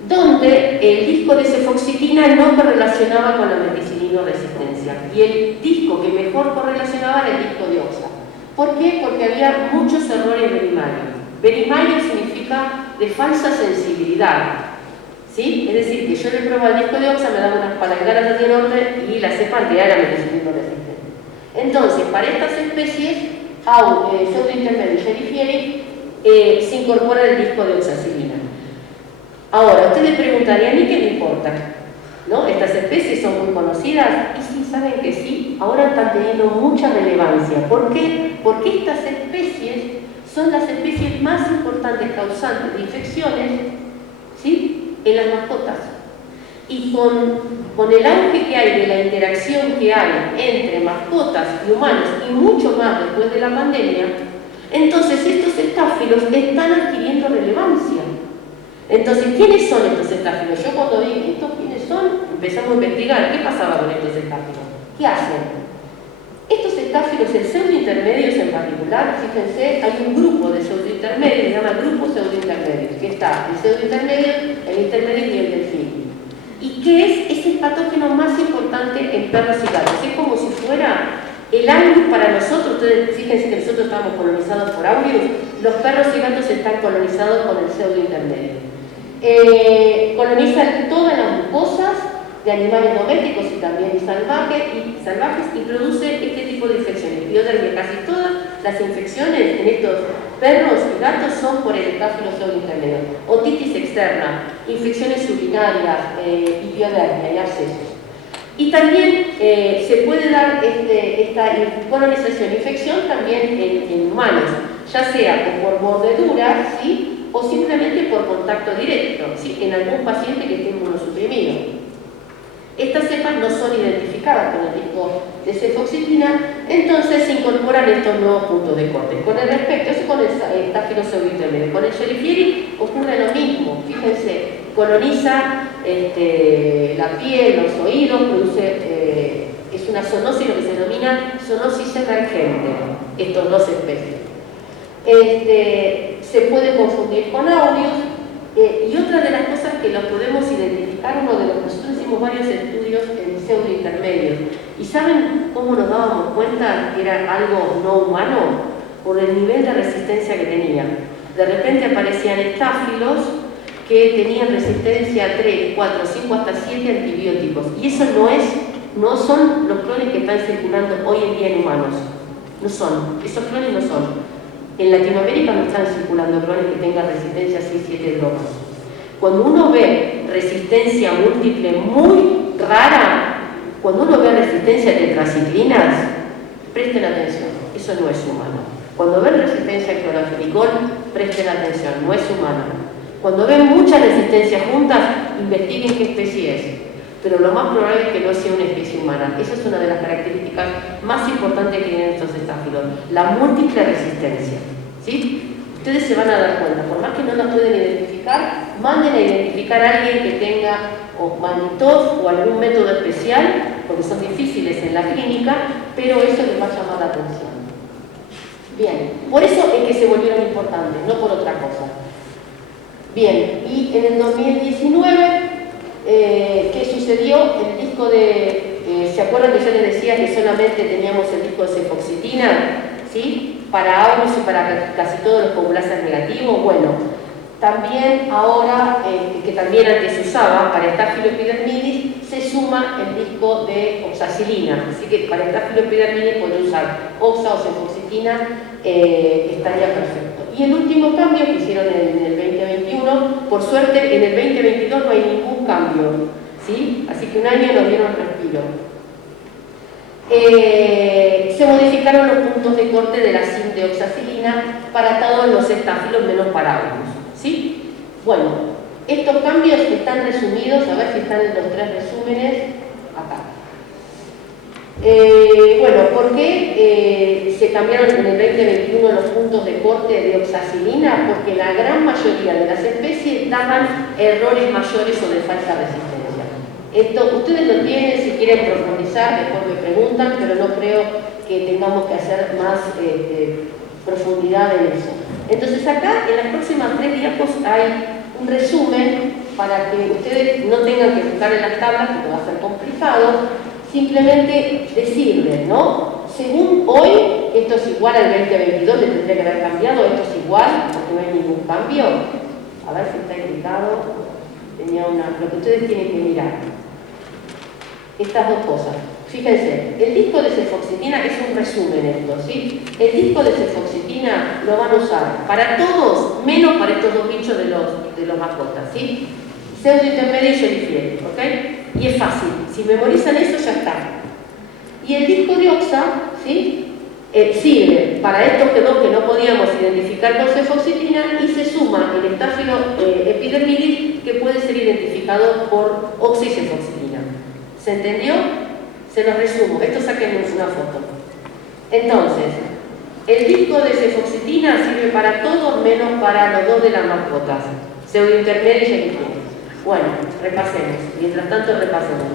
donde el disco de cefoxitina no correlacionaba con la meticilino resistencia y el disco que mejor correlacionaba era el disco de oxa. ¿Por qué? Porque había muchos errores verimarios. Verimario significa de falsa sensibilidad, ¿sí? Es decir, que yo le pruebo al disco de oxa, me dan unas palangaras así enormes y la cepa que era meticilino resistente. Entonces, para estas especies, Pseudo intermedio y jellifieri, se incorpora el disco de oxacilina. Ahora, ustedes preguntarían, ¿y qué me importa? ¿No? Estas especies son muy conocidas, y sí, saben que sí, ahora están teniendo mucha relevancia. ¿Por qué? Porque estas especies son las especies más importantes causantes de infecciones, ¿sí? En las mascotas. Y con el auge que hay de la interacción que hay entre mascotas y humanos, y mucho más después de la pandemia, entonces estos estáfilos están adquiriendo relevancia. Entonces, ¿quiénes son estos estáfilos? Yo cuando vi estos quiénes son, empezamos a investigar qué pasaba con estos estáfilos. ¿Qué hacen? Estos estáfilos, el pseudointermedios en particular, fíjense, hay un grupo de pseudointermedios, se llama grupo pseudointermedios, que está el pseudointermedio, el intermedio y el delfín. ¿Y qué es? Es el patógeno más importante en perros y gatos. Es como si fuera el aureus para nosotros. Ustedes fíjense que nosotros estamos colonizados por aureus, los perros y gatos están colonizados con el pseudointermedio. Colonizan todas las mucosas de animales domésticos y también salvajes y produce este tipo de infecciones. Piodermia, casi todas las infecciones en estos perros y gatos son por el estáfilo pseudointermedio. Otitis externa, infecciones urinarias, piodermia y abscesos. Y también se puede dar esta colonización, infección también en humanos, ya sea por mordedura, ¿sí?, o simplemente por contacto directo, ¿sí?, en algún paciente que esté inmunosuprimido. Estas cepas no son identificadas con el disco de cefoxitina, entonces se incorporan estos nuevos puntos de corte. Con el respecto, eso con el estáfilo pseudointermedio. Con el Schellifieri ocurre lo mismo. Fíjense, coloniza la piel, los oídos, produce, es una zoonosis, lo que se denomina zoonosis emergente, estos dos especies. Se puede confundir con aureus. Y otra de las cosas que los podemos identificar, nosotros hicimos varios estudios en pseudointermedios, y ¿saben cómo nos dábamos cuenta que era algo no humano? Por el nivel de resistencia que tenían. De repente aparecían estáfilos que tenían resistencia a 3, 4, 5, hasta 7 antibióticos, y eso no son los clones que están circulando hoy en día en humanos. No son, esos clones no son. En Latinoamérica no están circulando clones que tengan resistencia a 6-7 drogas. Cuando uno ve resistencia múltiple muy rara, cuando uno ve resistencia a tetraciclinas, presten atención, eso no es humano. Cuando ven resistencia a clorafenicol, presten atención, no es humano. Cuando ven muchas resistencias juntas, investiguen qué especie es. Pero lo más probable es que no sea una especie humana. Esa es una de las características más importantes que tienen estos estáfilos, la múltiple resistencia, ¿sí? Ustedes se van a dar cuenta, por más que no la pueden identificar, manden a identificar a alguien que tenga o Manitoux o algún método especial, porque son difíciles en la clínica, pero eso les va a llamar la atención. Bien, por eso es que se volvieron importantes, no por otra cosa. Bien, y en el 2019... ¿qué sucedió? El disco ¿se acuerdan que yo les decía que solamente teníamos el disco de cefoxitina? ¿Sí? Para aureus y para casi todos los populaces negativos. Bueno, también ahora, que también antes se usaba para estáfilo epidermidis, se suma el disco de oxacilina. Así que para estáfilo epidermidis pueden usar oxa o cefoxitina, estaría perfecto. Y el último cambio que hicieron en el 2021, por suerte en el 2022 no hay ningún cambio, ¿sí? Así que un año nos dieron respiro. Se modificaron los puntos de corte de la zinc de oxacilina para todos los estáfilos menos para aureus, ¿sí? Bueno, estos cambios están resumidos, a ver si están en los 3 resúmenes, acá. Bueno, ¿por qué se cambiaron en el 2021 los puntos de corte de oxacilina? Porque la gran mayoría de las especies daban errores mayores o de falsa resistencia. Esto ustedes lo tienen, si quieren profundizar, después me preguntan, pero no creo que tengamos que hacer más profundidad en eso. Entonces acá, en las próximas 3 diapos hay un resumen para que ustedes no tengan que buscar en las tablas, porque va a ser complicado. Simplemente decirles, ¿no? Según hoy, esto es igual al 2022, le tendría que haber cambiado, esto es igual, porque no hay ningún cambio. A ver si está indicado. Lo que ustedes tienen que mirar. Estas dos cosas. Fíjense, el disco de cefoxitina es un resumen esto, ¿sí? El disco de cefoxitina lo van a usar para todos, menos para estos dos bichos de los mascotas, ¿sí? Pseudointermedio y Schellifieri, ¿ok? Y es fácil, si memorizan eso ya está. Y el disco de oxa, ¿sí? sirve para estos dos que no podíamos identificar con cefoxitina y se suma el estáfilo epidermidis que puede ser identificado por oxicefoxitina. ¿Se entendió? Se los resumo. Esto saquen una foto. Entonces, el disco de cefoxitina sirve para todo menos para los dos de las mascotas, pseudointermedia y genital. Bueno, repasemos. Mientras tanto, repasemos.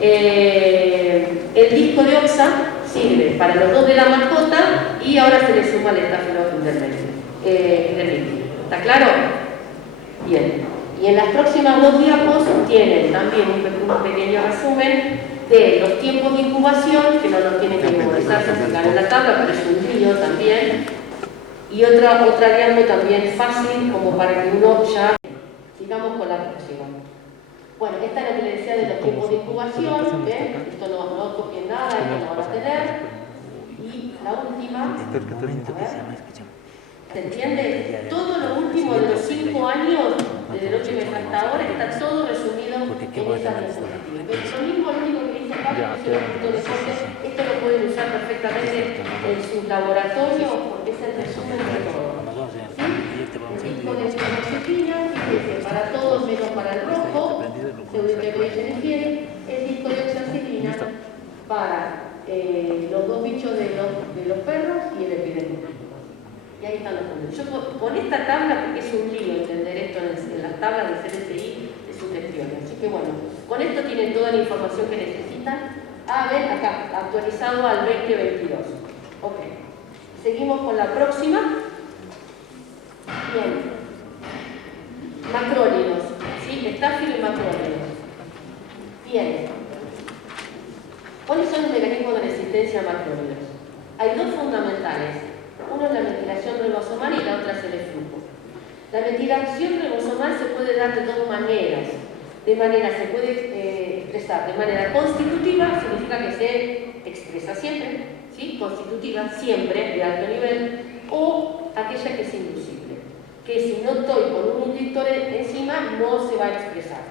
El disco de oxa sirve para los dos de la mascota y ahora se le suma el estáfilo intermedio. ¿Está claro? Bien. Y en las próximas dos diapos tienen también un pequeño resumen de los tiempos de incubación, que no los tienen que memorizar, se sacan en la tabla, pero es un lío también. Y otra diapo también fácil, como para que uno ya... Sigamos con la próxima. Bueno, esta es la que le decía de los tiempos de incubación, ¿ven? Esto no copien nada, esto lo van a tener. Y la última, a ver, ¿se entiende? Todo lo último de los 5 años, desde el 8 meses hasta ahora, está todo resumido en esa diapositiva. Lo mismo, lo único que dice acá, que es un punto de corte, esto lo pueden usar perfectamente en su laboratorio, porque es el resumen de todo. ¿Sí? El disco de cefoxitina, fíjense, para todos menos para el rojo, pseudointermedia infiere, el disco de oxacilina para los dos bichos de los perros y el epidermidis. Y ahí están los puntos. Yo con esta tabla, porque es un lío entender esto en las tablas de CLSI de sus lecciones. Así que bueno, con esto tienen toda la información que necesitan. Ah, ven acá, actualizado al 2022. Ok. Seguimos con la próxima. Bien. Macrólidos. ¿Sí? Estáfilo y macrólidos. Bien. ¿Cuáles son los mecanismos de resistencia a macrólidos? Hay dos fundamentales. Uno es la metilación ribosomal y la otra es el eflujo. La metilación ribosomal se puede dar de dos maneras. Se puede expresar de manera constitutiva, significa que se expresa siempre, ¿sí? Constitutiva, siempre, de alto nivel, o aquella que es inducible, que si no estoy con un inductor encima no se va a expresar.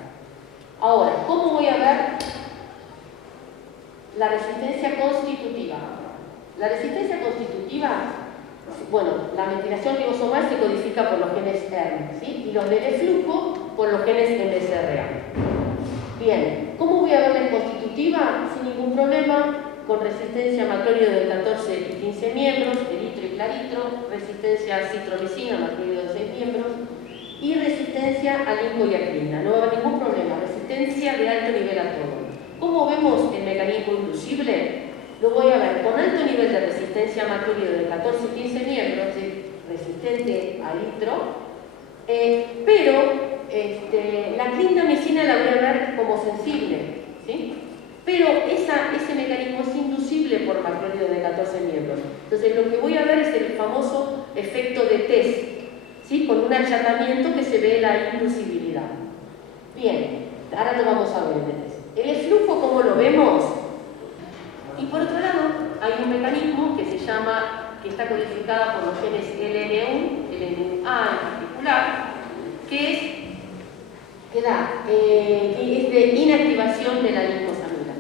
Ahora, ¿cómo voy a ver la resistencia constitutiva? La resistencia constitutiva, bueno, la metilación ribosomal se codifica por los genes ERM, ¿sí? Y los del eflujo por los genes MSRA. Bien, ¿cómo voy a ver la constitutiva? Sin ningún problema, con resistencia a macrólido de 14 y 15 miembros, eritro y claritro, resistencia a citromicina, macrólido de 6 miembros, y resistencia a linco y a clinda. No va a haber ningún problema, resistencia de alto nivel a todo. ¿Cómo vemos el mecanismo inducible? Lo voy a ver con alto nivel de resistencia a macrólido de 14 y 15 miembros, resistente a litro, pero la clindamicina la voy a ver como sensible, ¿sí? Pero ese mecanismo es inducible por macrólido de 14 miembros. Entonces lo que voy a ver es el famoso efecto de test, ¿sí? Con un achatamiento que se ve la inducibilidad. Bien, ahora lo vamos a ver en el test. El eflujo, ¿cómo lo vemos? Y por otro lado, hay un mecanismo que se llama, que está codificada por los genes LN1, LN1A en particular, que es de inactivación de la lincosamina.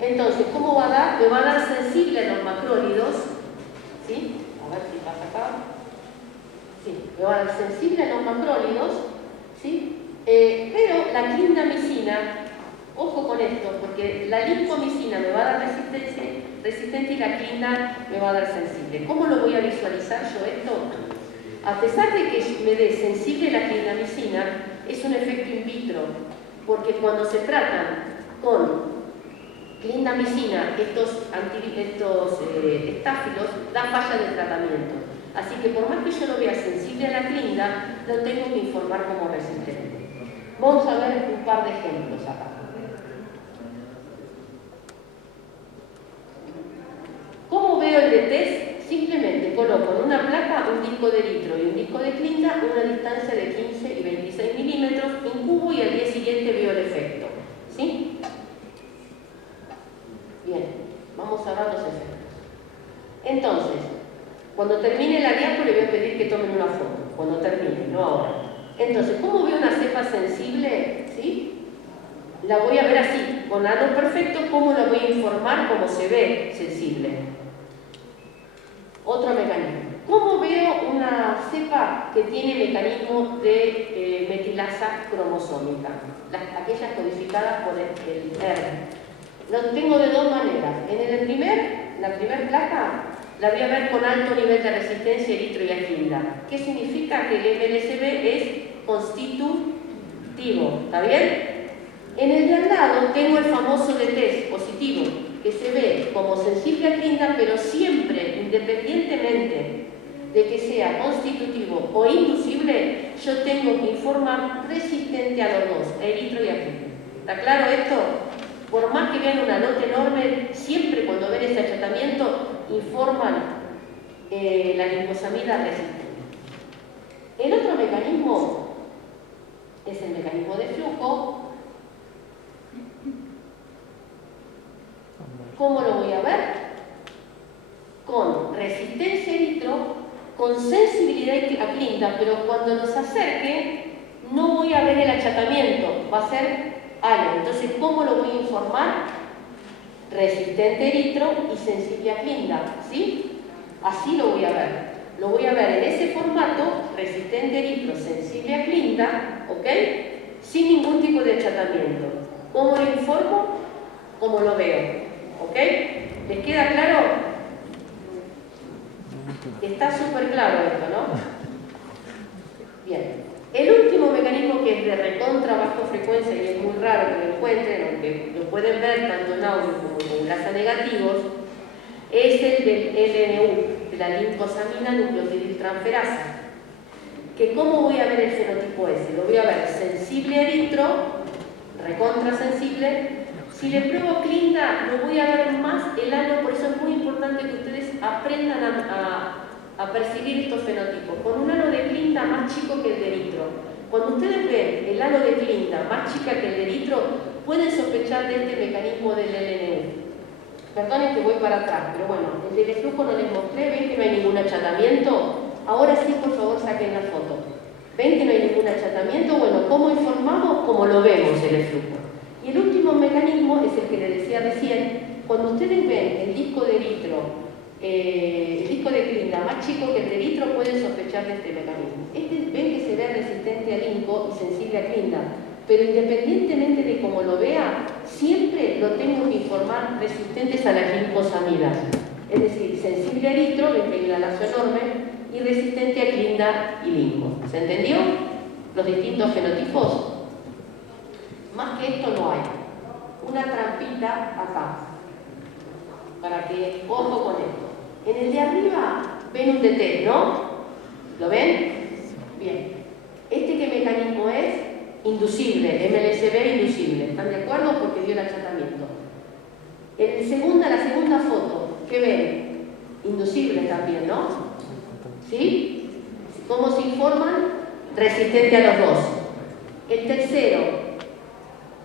Entonces, ¿cómo va a dar? Me va a dar sensible a los macrólidos, ¿sí? A ver si pasa acá. Sí, me va a dar sensible a los macrólidos, ¿sí? Pero la clindamicina, ojo con esto, porque la limpomicina me va a dar resistente y la clinda me va a dar sensible. ¿Cómo lo voy a visualizar yo esto? A pesar de que me dé sensible la clindamicina, es un efecto in vitro, porque cuando se tratan con clindamicina, estos estáfilos, da falla de tratamiento. Así que por más que yo lo vea sensible a la clinda, lo tengo que informar como resistente. Vamos a ver un par de ejemplos acá. ¿Cómo veo el de test? Simplemente coloco en una placa un disco de litro y un disco de clinda a una distancia de 15 y 26 milímetros, incubo y al día siguiente veo el efecto. ¿Sí? Bien, vamos a ver los efectos. Entonces, cuando termine la diapo le voy a pedir que tomen una foto. Cuando termine, no ahora. Entonces, ¿cómo veo una cepa sensible? ¿Sí? La voy a ver así, con datos perfectos, ¿cómo la voy a informar? Cómo se ve sensible. Otro mecanismo. ¿Cómo veo una cepa que tiene mecanismo de metilasa cromosómica? Aquellas codificadas por el R. Lo tengo de dos maneras. En la primera placa la voy a ver con alto nivel de resistencia eritroyaclinda. ¿Qué significa? Que el MLSB es constitutivo. ¿Está bien? En el de al lado tengo el famoso DT positivo, que se ve como sensible a clinda, pero siempre, independientemente de que sea constitutivo o inducible, yo tengo que informar resistente a los dos, a eritro y a clinda. ¿Está claro esto? Por más que vean una nota enorme, siempre cuando ven ese achatamiento, informan la lincosamida resistente. El otro mecanismo es el mecanismo de flujo. ¿Cómo lo voy a ver? Con resistencia eritro, con sensibilidad a clinda, pero cuando nos acerque no voy a ver el achatamiento, va a ser halo. Entonces, ¿cómo lo voy a informar? Resistente eritro y sensible a clinda, ¿sí? Así lo voy a ver. Lo voy a ver en ese formato, resistente eritro, sensible a clinda, ¿ok? Sin ningún tipo de achatamiento. ¿Cómo lo informo? ¿Cómo lo veo? ¿Ok? ¿Les queda claro? Está súper claro esto, ¿no? Bien. El último mecanismo, que es de recontra baja frecuencia y es muy raro que lo encuentren, aunque lo pueden ver tanto en audio como en enlaces negativos, es el del LNU, de la lincosamina nucleosidiltransferasa. Que ¿cómo voy a ver el fenotipo ese? Lo voy a ver sensible a eritro, recontra sensible. Si le pruebo clinda, lo voy a ver más el halo, por eso es muy importante que ustedes aprendan a percibir estos fenotipos. Con un halo de clinda más chico que el de eritro. Cuando ustedes ven el halo de clinda más chica que el de eritro, pueden sospechar de este mecanismo del LNU. Perdonen que voy para atrás, pero bueno, el del flujo no les mostré, ven que no hay ningún achatamiento. Ahora sí, por favor, saquen la foto. ¿Ven que no hay ningún achatamiento? Bueno, ¿cómo informamos? Como lo vemos el flujo. Y el último mecanismo es el que les decía recién. Cuando ustedes ven el disco de eritro, el disco de clinda más chico que el de eritro, pueden sospechar de este mecanismo. Ven que se ve resistente al linco y sensible a clinda, pero independientemente de cómo lo vea, siempre lo tengo que informar resistentes a las lincosamidas. Es decir, sensible a eritro, ven que hay una lazo enorme, y resistente a clinda y linco. ¿Se entendió? Los distintos fenotipos. Más que esto no hay. Una trampita acá, para que, ojo con esto. En el de arriba ven un DT, ¿no? ¿Lo ven? Bien. ¿Este qué mecanismo es? Inducible, MLSB inducible. ¿Están de acuerdo? Porque dio el achatamiento. La segunda foto, ¿qué ven? Inducible también, ¿no? ¿Sí? ¿Cómo se informan? Resistente a los dos. El tercero,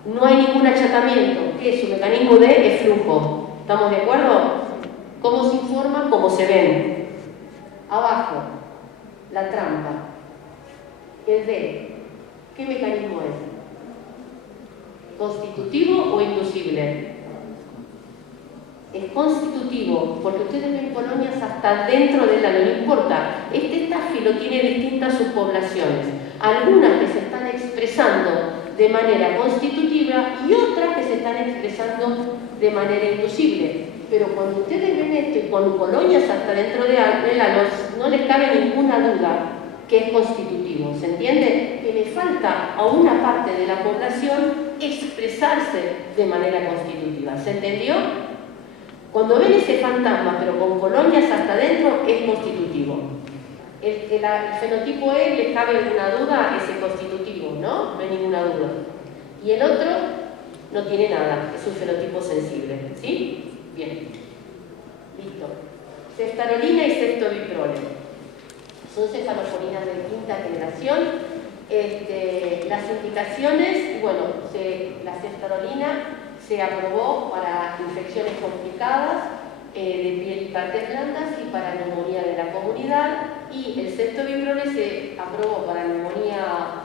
no hay ningún achatamiento, que su mecanismo de flujo. ¿Estamos de acuerdo? ¿Cómo se informa? Como se ven. Abajo, la trampa. El D, ¿qué mecanismo es? ¿Constitutivo o inducible? Es constitutivo, porque ustedes ven colonias hasta dentro del halo, no importa. Este estáfilo tiene distintas subpoblaciones. Algunas que se están expresando de manera constitutiva y otras que se están expresando de manera inducible. Pero cuando ustedes ven esto y con colonias hasta dentro del halo, no les cabe ninguna duda que es constitutivo. ¿Se entiende? Que le falta a una parte de la población expresarse de manera constitutiva. ¿Se entendió? Cuando ven ese fantasma, pero con colonias hasta adentro, es constitutivo. El fenotipo E, ¿les cabe alguna duda? Es el constitutivo, ¿no? No hay ninguna duda. Y el otro no tiene nada, es un fenotipo sensible. ¿Sí? Bien. Listo. Ceftarolina y ceftobiprole. Son cefaloporinas de quinta generación. Las indicaciones, bueno, la ceftarolina se aprobó para infecciones complicadas de piel y partes blandas y para neumonía de la comunidad, y el ceftobiprole se aprobó para neumonía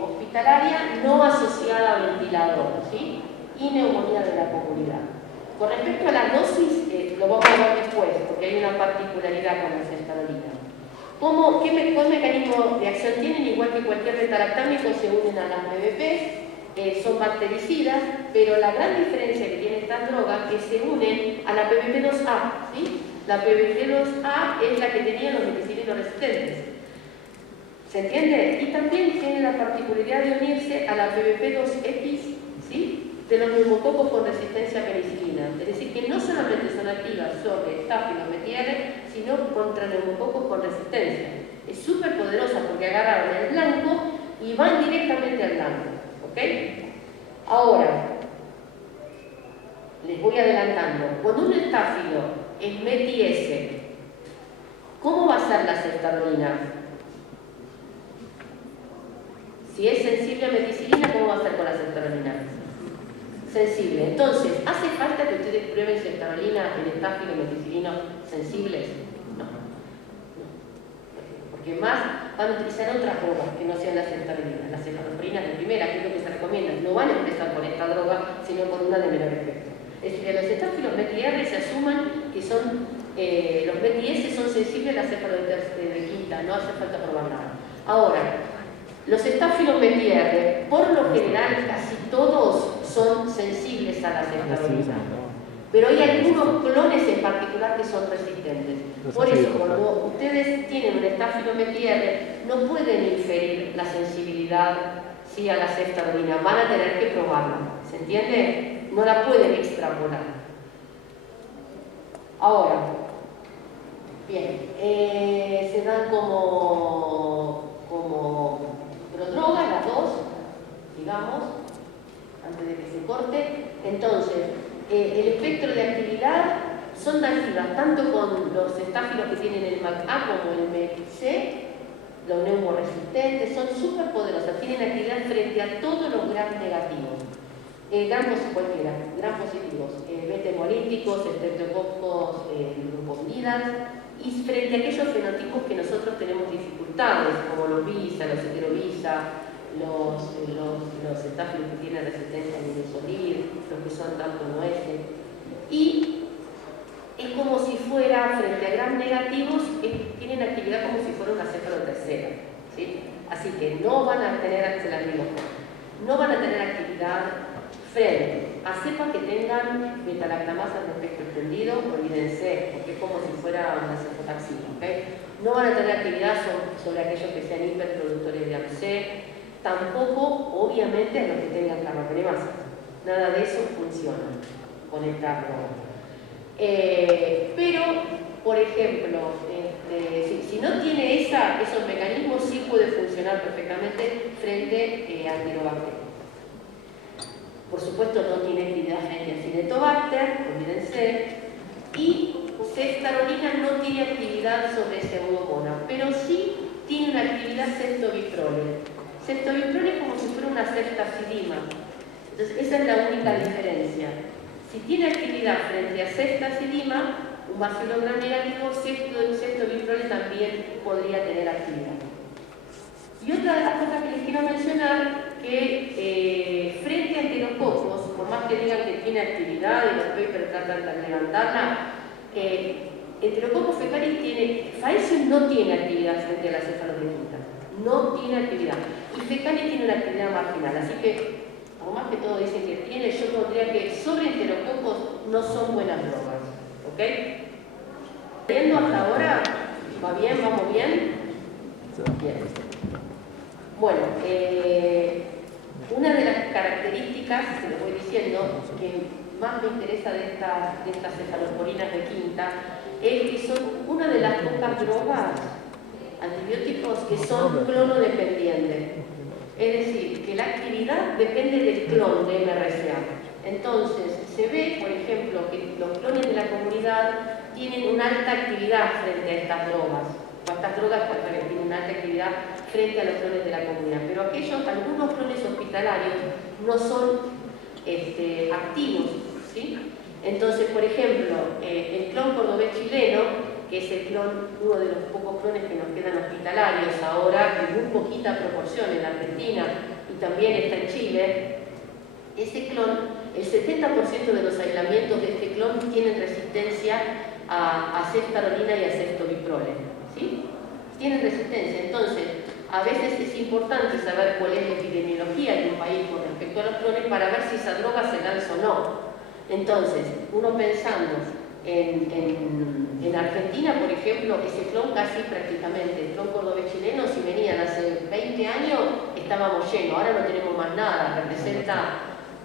hospitalaria no asociada a ventilador, ¿sí? Y neumonía de la comunidad. Con respecto a las dosis, lo vamos a ver después, porque hay una particularidad con la ceftarolina. ¿Qué mecanismo de acción tienen? Igual que cualquier betalactámico, se unen a las PBP, son bactericidas, pero la gran diferencia que tiene estas drogas es que se unen a la PBP2A, ¿sí? La PBP2A es la que tenían los meticilinos resistentes. ¿Se entiende? Y también tiene la particularidad de unirse a la PBP2X, ¿sí?, de los neumococos con resistencia a penicilina. Es decir, que no solamente son activas sobre Staphylococcus metiere, sino contra neumococos con resistencia. Es súper poderosa porque agarran el blanco y van directamente al blanco. ¿Ok? Ahora, les voy adelantando. Cuando un estáfilo es METI-S, ¿cómo va a ser la ceftarolina? Si es sensible a meticilina, ¿cómo va a ser con la ceftarolina? Sensible. Entonces, ¿hace falta que ustedes prueben ceftarolina en estáfilo y meticilino sensibles? No. Porque más van a utilizar otras drogas que no sean la ceftarolina. Las cefalosporinas de primera, que es lo que se recomienda, no van a empezar con esta droga, sino con una de menor efecto. Es decir, los estáfilos METI-R se asuman que son, los METI-S son sensibles a la cefalo de quinta, no hace falta probar nada. Ahora, los estáfilos METI-R, por lo general, casi todos son sensibles a la ceftarolina. Pero hay algunos clones en particular que son resistentes. Por eso, cuando ustedes tienen un estáfilo METI-R, no pueden inferir la sensibilidad, ¿sí?, a la ceftarolina. Van a tener que probarla. ¿Se entiende? No la pueden extrapolar. Ahora, bien, se dan como prodrogas, las dos, digamos, antes de que se corte. Entonces, el espectro de actividad son activas tanto con los estáfilos que tienen el MAC-A como el MEC-C, los neumoresistentes, son súper poderosas, tienen actividad frente a todos los gram negativos, cualquiera, gram positivos, beta hemolíticos, estreptococos, glucosidas, y frente a aquellos fenotipos que nosotros tenemos dificultades, como los VISA, los heterovisa, los estáfilos que tienen resistencia al midazolir, los que son tanto no S. Y es como si fuera, frente a gram negativos, tienen actividad como si fuera una cefalo tercera, ¿sí? Así que no van a tener, no van a tener actividad frente a cepas que tengan betalactamasa de espectro extendido, olvídense, porque es como si fuera una cefotaxina, ¿okay? No van a tener actividad sobre aquellos que sean hiperproductores de AMC, tampoco, obviamente, a los que tengan carbapenemasa. Nada de eso funciona con esta droga. Pero, por ejemplo, si no tiene esos mecanismos, sí puede funcionar perfectamente frente a Enterobacter. Por supuesto, no tiene actividad frente a Cinetobacter, olvídense. Y ceftarolina no tiene actividad sobre Pseudomonas, pero sí tiene una actividad ceftobiprole. Ceftobiprole es como si fuera una ceftacidima. Entonces, esa es la única diferencia. Si tiene actividad frente a ceftacidima, un bacilogramo negativo, ceftobiprole también podría tener actividad. Y otra de las cosas que les quiero mencionar, que frente a enterococos, por más que digan que tiene actividad y los papers tratan de levantarla, Enterococcus fecalis Faecium no tiene actividad frente a la cefalorrectina, no tiene actividad. Y fecalis tiene una actividad marginal, así que, por más que todos dicen que tiene, yo pondría que sobre enterococos no son buenas drogas. ¿Ok? ¿Viendo hasta ahora? ¿Va bien? ¿Vamos bien? Bien. Bueno, una de las características, que les voy diciendo, que más me interesa de estas cefalosporinas de quinta, es que son una de las pocas drogas, antibióticos, que son clonodependientes. Es decir, que la actividad depende del clon de MRSA. Entonces, se ve, por ejemplo, que los clones de la comunidad tienen una alta actividad frente a estas drogas. O estas drogas tienen una alta actividad frente a los clones de la comunidad. Pero algunos clones hospitalarios no son activos, ¿sí? Entonces, por ejemplo, el clon cordobés chileno, que es uno de los pocos clones que nos quedan hospitalarios ahora, en muy poquita proporción en la Argentina y también está en Chile, ese clon el 70% de los aislamientos de este clon tienen resistencia a ceftarolina y a ceftobiprole, ¿sí? Tienen resistencia. Entonces, a veces es importante saber cuál es la epidemiología de un país con respecto a los clones para ver si esa droga se lanza o no. Entonces, uno pensando en Argentina, por ejemplo, ese clon casi prácticamente, el clon cordobés chileno, si venían hace 20 años, estábamos llenos, ahora no tenemos más nada, representa,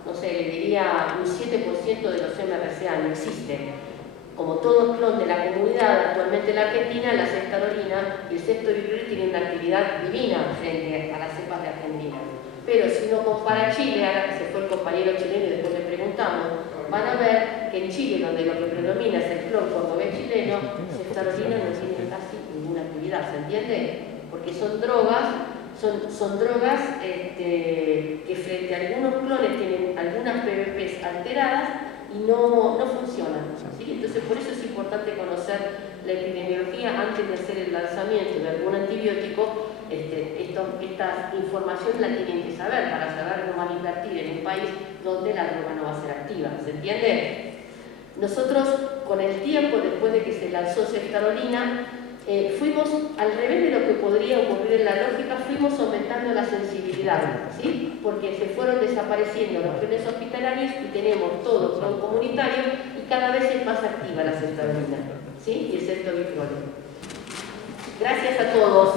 no sé, le diría un 7% de los MRCA, no existe. Como todo clon de la comunidad, actualmente en la Argentina, la ceftarolina y el ceftobiprole tienen una actividad divina frente a las cepas de Argentina. Pero si uno compara Chile, ahora que se fue el compañero chileno y después le preguntamos, van a ver que en Chile, donde lo que predomina es el clon cordobés chileno, ceftarolina no tiene casi ninguna actividad, ¿se entiende? Porque son drogas, que frente a algunos clones tienen algunas PVPs alteradas y no funcionan, ¿sí? Entonces por eso es importante conocer la epidemiología antes de hacer el lanzamiento de algún antibiótico. Esta información la tienen que saber para saber no invertir en un país donde la droga no va a ser activa, ¿se entiende? Nosotros con el tiempo, después de que se lanzó ceftarolina, fuimos, al revés de lo que podría ocurrir en la lógica, fuimos aumentando la sensibilidad, ¿sí? Porque se fueron desapareciendo los clones hospitalarios y tenemos todo clon comunitario y cada vez es más activa la ceftarolina, ¿sí? Y el ceftobiprole. Gracias a todos.